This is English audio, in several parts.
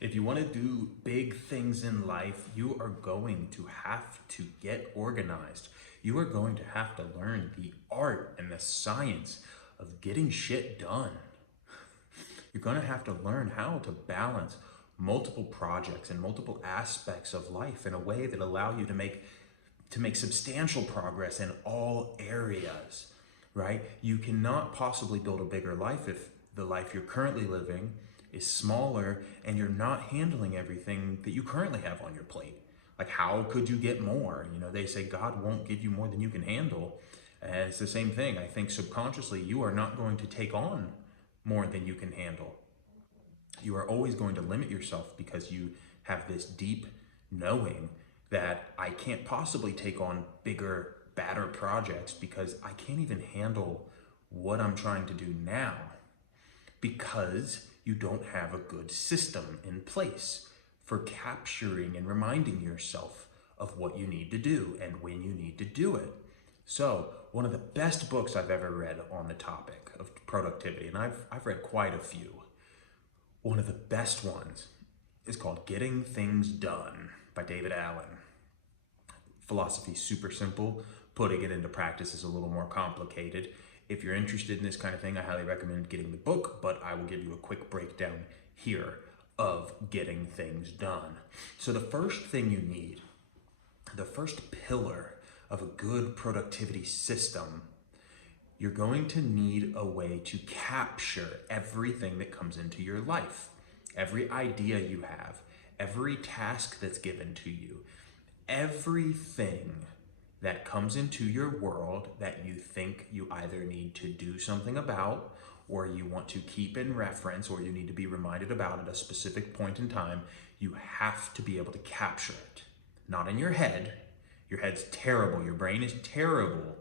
If you want to do big things in life, you are going to have to get organized. You are going to have to learn the art and the science of getting shit done. You're going to have to learn how to balance multiple projects and multiple aspects of life in a way that allow you to make substantial progress in all areas, right? You cannot possibly build a bigger life if the life you're currently living is smaller and you're not handling everything that you currently have on your plate. Like, how could you get more? You know, they say God won't give you more than you can handle. And it's the same thing. I think subconsciously you are not going to take on more than you can handle. You are always going to limit yourself because you have this deep knowing that I can't possibly take on bigger, badder projects because I can't even handle what I'm trying to do now, because you don't have a good system in place for capturing and reminding yourself of what you need to do and when you need to do it. So one of the best books I've ever read on the topic of productivity, and I've read quite a few, one of the best ones is called Getting Things Done by David Allen. Philosophy is super simple. Putting it into practice is a little more complicated. If you're interested in this kind of thing, I highly recommend getting the book, but I will give you a quick breakdown here of getting things done. So the first thing you need, the first pillar of a good productivity system, you're going to need a way to capture everything that comes into your life, every idea you have, every task that's given to you, everything that comes into your world that you think you either need to do something about, or you want to keep in reference, or you need to be reminded about at a specific point in time. You have to be able to capture it. Not in your head. Your head's terrible. Your brain is terrible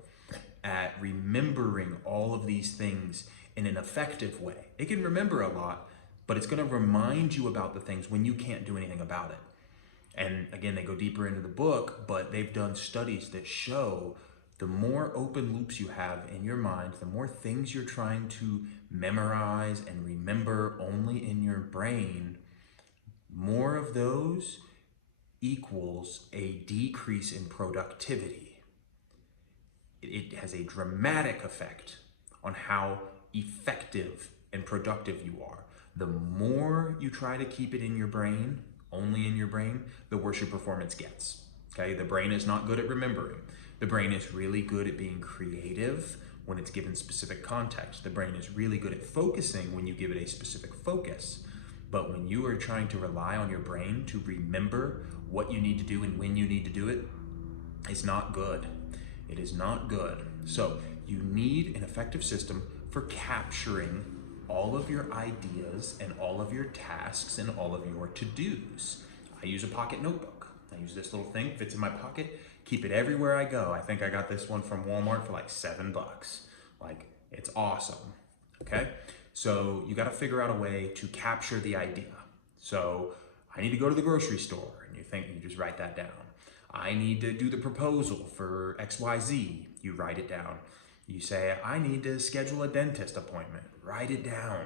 at remembering all of these things in an effective way. It can remember a lot, but it's going to remind you about the things when you can't do anything about it. And again, they go deeper into the book, but they've done studies that show the more open loops you have in your mind, the more things you're trying to memorize and remember only in your brain, more of those equals a decrease in productivity. It has a dramatic effect on how effective and productive you are. The more you try to keep it in your brain, only in your brain, the worse your performance gets. Okay, the brain is not good at remembering. The brain is really good at being creative when it's given specific context. The brain is really good at focusing when you give it a specific focus. But when you are trying to rely on your brain to remember what you need to do and when you need to do it, it's not good. It is not good. So you need an effective system for capturing all of your ideas and all of your tasks and all of your to-dos. I use a pocket notebook. I use this little thing, fits in my pocket, keep it everywhere I go. I think I got this one from Walmart for like $7. Like, it's awesome, okay? So you gotta figure out a way to capture the idea. So I need to go to the grocery store, and you just write that down. I need to do the proposal for XYZ, you write it down. You say, I need to schedule a dentist appointment. Write it down.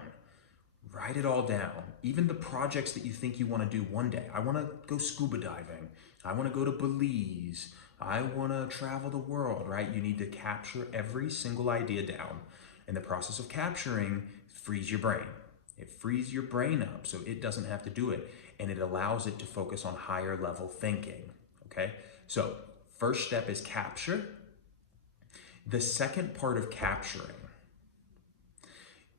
Write it all down. Even the projects that you think you want to do one day. I want to go scuba diving. I want to go to Belize. I want to travel the world, right? You need to capture every single idea down. And the process of capturing frees your brain. It frees your brain up so it doesn't have to do it. And it allows it to focus on higher level thinking, okay? So first step is capture. The second part of capturing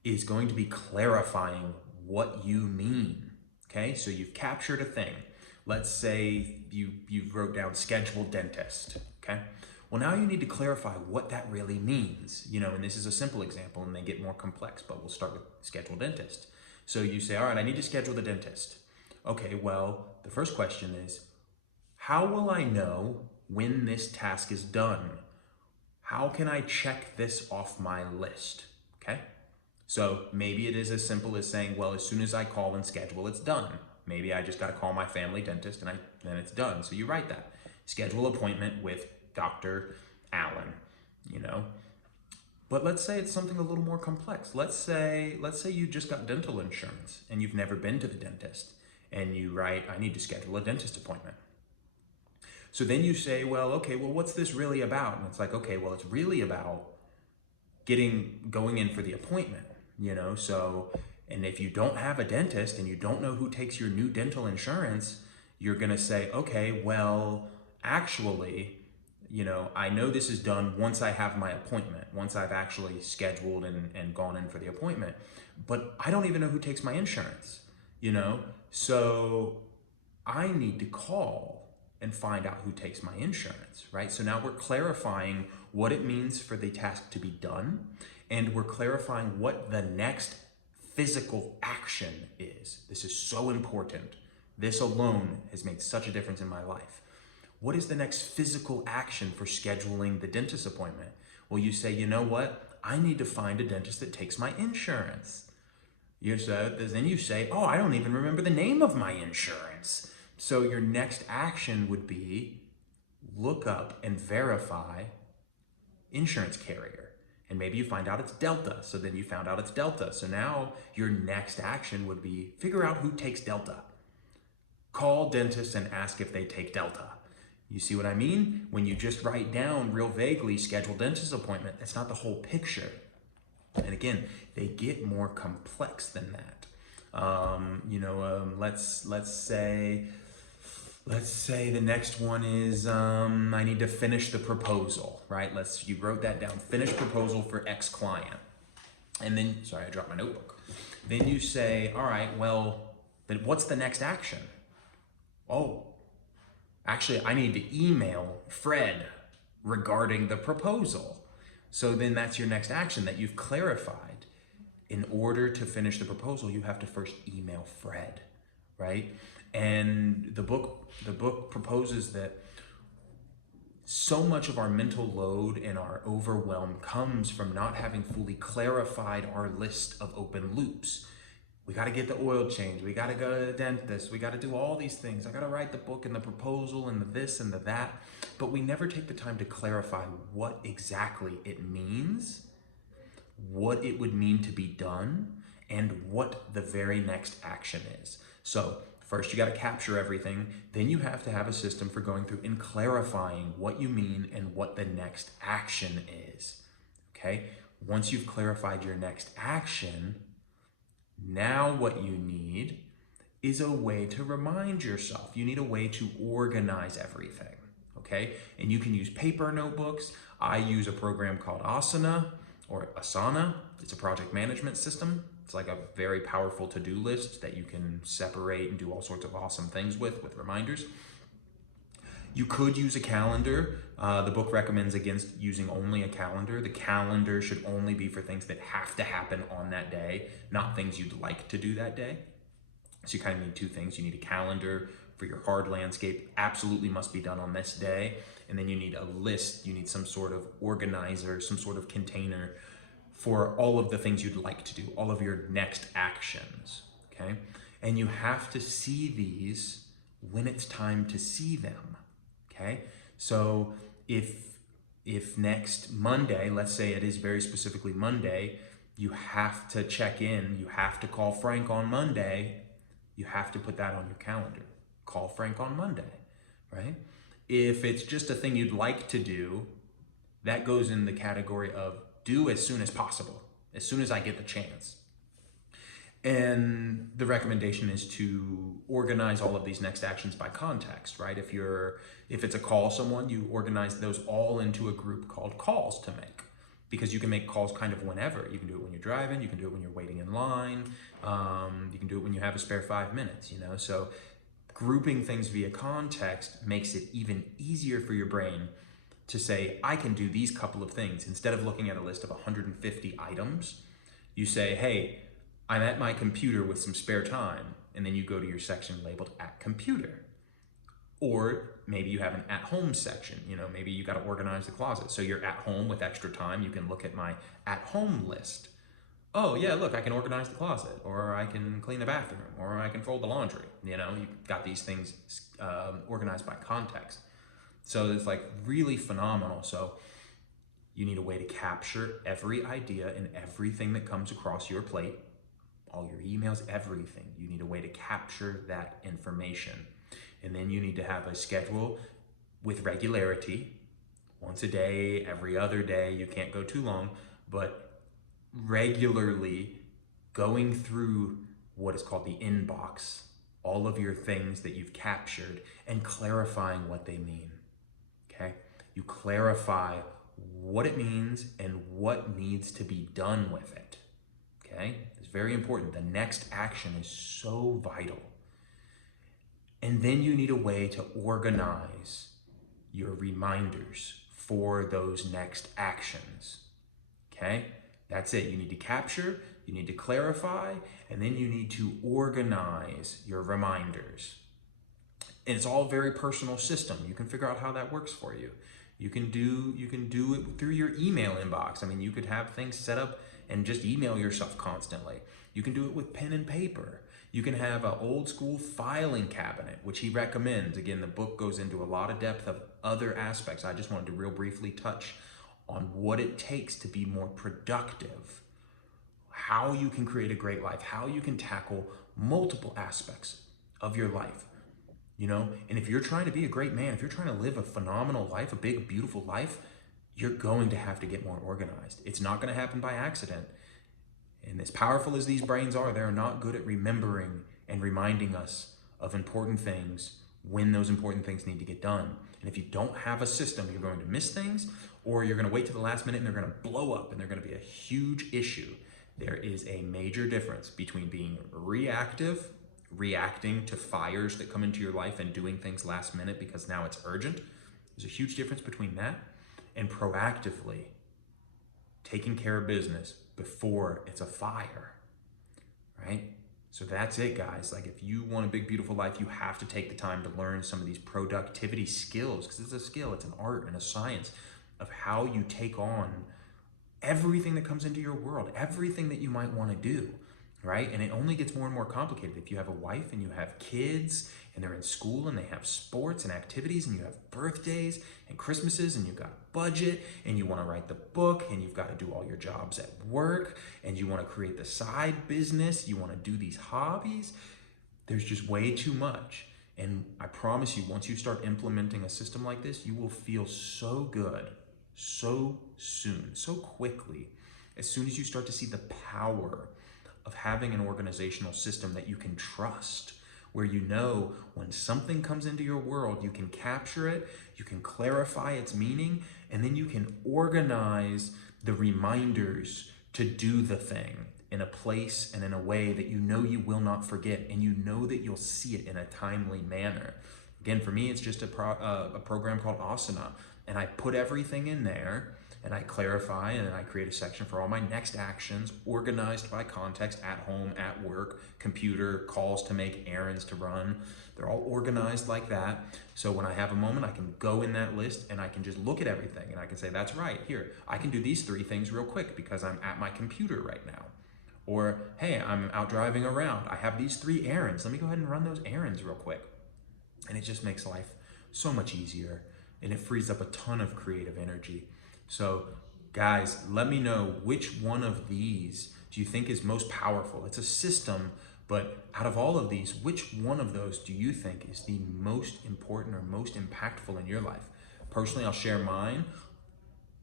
is going to be clarifying what you mean, okay? So you've captured a thing. Let's say you wrote down scheduled dentist, okay? Well, now you need to clarify what that really means, you know, and this is a simple example and they get more complex, but we'll start with scheduled dentist. So you say, all right, I need to schedule the dentist. Okay, well, the first question is, how will I know when this task is done? How can I check this off my list, okay? So maybe it is as simple as saying, well, as soon as I call and schedule, it's done. Maybe I just got to call my family dentist and then it's done. So you write that. Schedule appointment with Dr. Allen, you know? But let's say it's something a little more complex. Let's say you just got dental insurance and you've never been to the dentist and you write, I need to schedule a dentist appointment. So then you say, well, okay, well, what's this really about? And it's like, okay, well, it's really about going in for the appointment, So, and if you don't have a dentist and you don't know who takes your new dental insurance, you're gonna say, okay, well, actually, I know this is done once I have my appointment, once I've actually scheduled and gone in for the appointment, but I don't even know who takes my insurance, So I need to call and find out who takes my insurance, right? So now we're clarifying what it means for the task to be done, and we're clarifying what the next physical action is. This is so important. This alone has made such a difference in my life. What is the next physical action for scheduling the dentist appointment? Well, you say, you know what? I need to find a dentist that takes my insurance. Then you say, oh, I don't even remember the name of my insurance. So your next action would be look up and verify insurance carrier. And maybe you find out it's Delta. So then you found out it's Delta. So now your next action would be figure out who takes Delta. Call dentists and ask if they take Delta. You see what I mean? When you just write down real vaguely, schedule dentist appointment, that's not the whole picture. And again, they get more complex than that. Let's say the next one is I need to finish the proposal, right? You wrote that down, finish proposal for X client. And then, sorry, I dropped my notebook. Then you say, all right, well, then what's the next action? Oh, actually, I need to email Fred regarding the proposal. So then that's your next action that you've clarified. In order to finish the proposal, you have to first email Fred, right? And the book proposes that so much of our mental load and our overwhelm comes from not having fully clarified our list of open loops. We got to get the oil change. We got to go to the dentist. We got to do all these things. I got to write the book and the proposal and the this and the that. But we never take the time to clarify what exactly it means, what it would mean to be done, and what the very next action is. So first you got to capture everything. Then you have to have a system for going through and clarifying what you mean and what the next action is. Okay? Once you've clarified your next action, now what you need is a way to remind yourself. You need a way to organize everything, okay? And you can use paper notebooks. I use a program called Asana. It's a project management system. It's like a very powerful to-do list that you can separate and do all sorts of awesome things with reminders. You could use a calendar. The book recommends against using only a calendar. The calendar should only be for things that have to happen on that day, not things you'd like to do that day. So you kind of need two things. You need a calendar for your hard landscape, absolutely must be done on this day. And then you need a list, you need some sort of organizer, some sort of container for all of the things you'd like to do, all of your next actions, okay? And you have to see these when it's time to see them. Okay, so if next Monday, let's say it is very specifically Monday, you have to check in, you have to call Frank on Monday, you have to put that on your calendar. Call Frank on Monday, right? If it's just a thing you'd like to do, that goes in the category of do as soon as possible, as soon as I get the chance. And the recommendation is to organize all of these next actions by context, right? If it's a call someone, you organize those all into a group called calls to make, because you can make calls kind of whenever. You can do it when you're driving, you can do it when you're waiting in line, you can do it when you have a spare 5 minutes, So grouping things via context makes it even easier for your brain to say, I can do these couple of things. Instead of looking at a list of 150 items, you say, hey, I'm at my computer with some spare time, and then you go to your section labeled at computer. Or maybe you have an at home section, maybe you got to organize the closet. So you're at home with extra time, you can look at my at home list. Oh yeah, look, I can organize the closet, or I can clean the bathroom, or I can fold the laundry. You've got these things organized by context. So it's like really phenomenal. So you need a way to capture every idea and everything that comes across your plate all your emails, everything. You need a way to capture that information. And then you need to have a schedule with regularity, once a day, every other day. You can't go too long, but regularly going through what is called the inbox, all of your things that you've captured, and clarifying what they mean, okay? You clarify what it means and what needs to be done with it, okay? It's very important. The next action is so vital. And then you need a way to organize your reminders for those next actions, okay? That's it. You need to capture, you need to clarify, and then you need to organize your reminders. And it's all a very personal system. You can figure out how that works for you. You can do it through your email inbox. I mean, you could have things set up and just email yourself constantly. You can do it with pen and paper. You can have an old school filing cabinet, which he recommends. Again, the book goes into a lot of depth of other aspects. I just wanted to real briefly touch on what it takes to be more productive, how you can create a great life, how you can tackle multiple aspects of your life. You know, and if you're trying to be a great man, if you're trying to live a phenomenal life, a big, beautiful life, you're going to have to get more organized. It's not going to happen by accident. And as powerful as these brains are, they're not good at remembering and reminding us of important things when those important things need to get done. And if you don't have a system, you're going to miss things, or you're going to wait to the last minute and they're going to blow up and they're going to be a huge issue. There is a major difference between being reactive, reacting to fires that come into your life and doing things last minute because now it's urgent. There's a huge difference between that and proactively taking care of business before it's a fire, right? So that's it, guys. Like, if you want a big, beautiful life, you have to take the time to learn some of these productivity skills, because it's a skill, it's an art and a science of how you take on everything that comes into your world, everything that you might want to do, right? And it only gets more and more complicated. If you have a wife and you have kids and they're in school and they have sports and activities and you have birthdays and Christmases and you've got a budget and you want to write the book and you've got to do all your jobs at work and you want to create the side business, you want to do these hobbies, there's just way too much. And I promise you, once you start implementing a system like this, you will feel so good, so soon, so quickly, as soon as you start to see the power of having an organizational system that you can trust, where you know when something comes into your world, you can capture it, you can clarify its meaning, and then you can organize the reminders to do the thing in a place and in a way that you know you will not forget, and you know that you'll see it in a timely manner. Again, for me, it's just a program called Asana, and I put everything in there, and I clarify, and then I create a section for all my next actions, organized by context, at home, at work, computer, calls to make, errands to run. They're all organized like that. So when I have a moment, I can go in that list and I can just look at everything and I can say, that's right, here, I can do these 3 things real quick because I'm at my computer right now. Or, hey, I'm out driving around. I have these 3 errands. Let me go ahead and run those errands real quick. And it just makes life so much easier, and it frees up a ton of creative energy. So guys, let me know, which one of these do you think is most powerful? It's a system, but out of all of these, which one of those do you think is the most important or most impactful in your life? Personally, I'll share mine.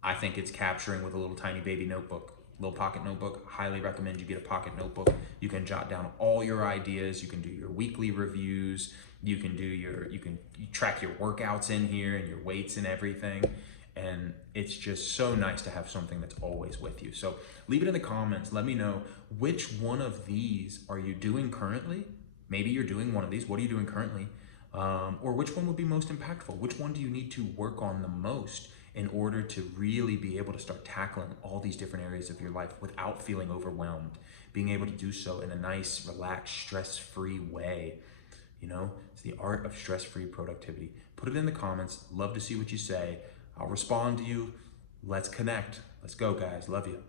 I think it's capturing with a little tiny baby notebook, little pocket notebook. Highly recommend you get a pocket notebook. You can jot down all your ideas. You can do your weekly reviews. You can track your workouts in here and your weights and everything. And it's just so nice to have something that's always with you. So leave it in the comments. Let me know, which one of these are you doing currently? Maybe you're doing one of these. What are you doing currently? Or which one would be most impactful? Which one do you need to work on the most in order to really be able to start tackling all these different areas of your life without feeling overwhelmed? Being able to do so in a nice, relaxed, stress-free way. You know, it's the art of stress-free productivity. Put it in the comments. Love to see what you say. I'll respond to you. Let's connect. Let's go, guys. Love you.